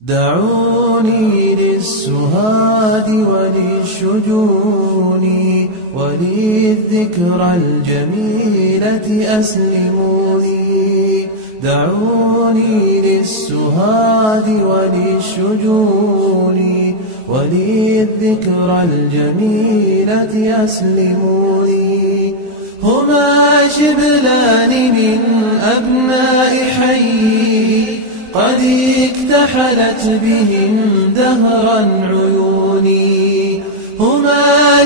دعوني للسهاد وللشجون وللذكرى الجميلة أسلموني. دعوني للسهاد وللشجون وللذكرى الجميلة أسلموني. هما شبلان من أبناء حي قد اكتحلت بهم دهرا عيوني. هما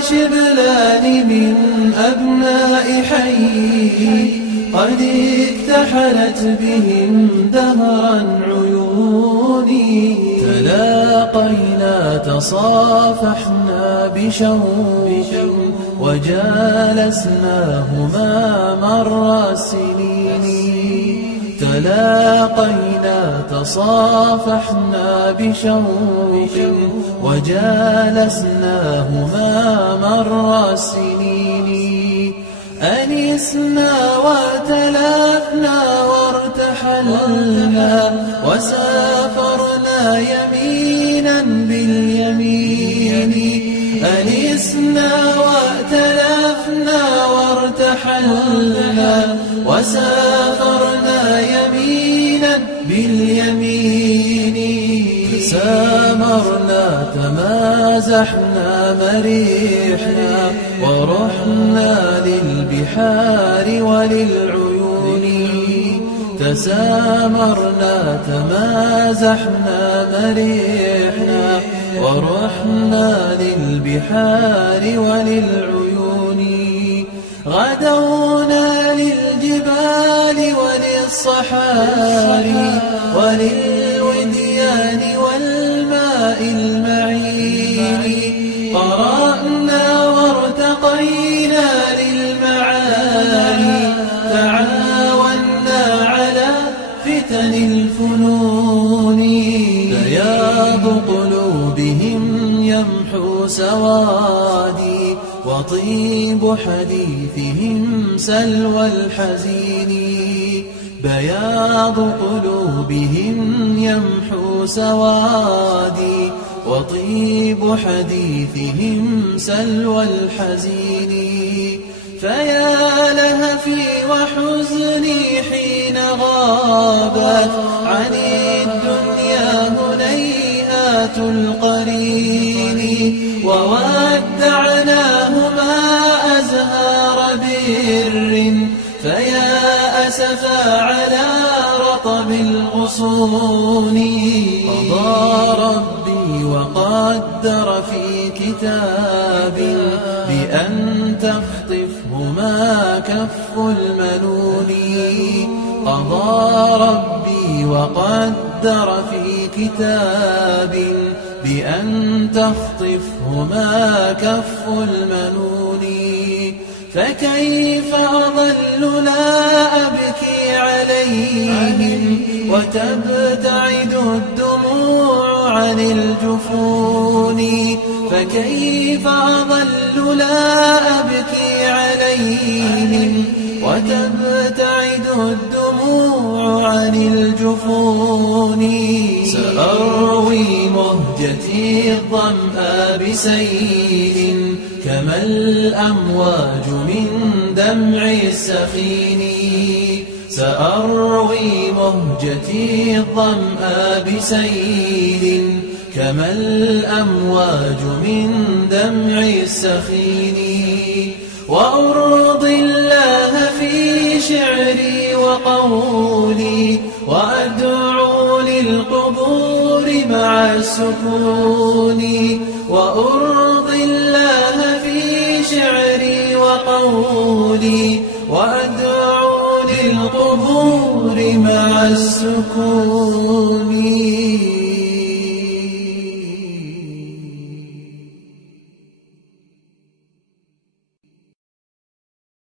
شبلان من أبناء حي قد اكتحلت بهم دهرا عيوني. تلاقينا تصافحنا بشوق وجالسناهما مر السنين. تلاقينا تصافحنا بشوق وجالسناهما مر السنين. أنسنا وتلافنا وارتحلنا وسافرنا يمينا باليمين. أنسنا وتلافنا وارتحلنا وسافرنا يمينا باليمين. سامرنا تمازحنا مرحنا ورحنا للبحار وللعيون. تسامرنا تمازحنا مرحنا ورحنا للبحار وللعيون. غدونا للجبال وللصحاري وللوديان والماء المعين. قرأنا وارتقينا للمعالي. تعاوننا على فتن الفنون. بياض قلوبهم يمحو سوادي وطيب حديثهم سلوى الحزين. بياض قلوبهم يمحو سوادي وطيب حديثهم سلوى الحزين. فيا لهفي وحزني حين غابت عن الدنيا هنيئات القرين. وودعناهما أزهار بر فيا أسفا على رطب الغصون. قضى ربي وقدر في كتاب بأن تخطفهما كف المنون. قضى ربي وقدر في كتاب بأن تخطفهما كف المنون. فكيف أظل لا أبكي عليهم وتبتعد الدموع عن الجفون. فكيف أظل لا أبكي عليهم وتبتعد الدموع عن الجفون. سأروي مهجتي الظمأ بسيل كما الأمواج من دمع السخين. سأروي مهجتي الظمأ بسيل كما الأمواج من دمع السخين. وأرضي الله في شعري وقولي وأدعو للقبور مع السكون. وأرضي الله في شعري وقولي وأدعو للقبور مع السكون.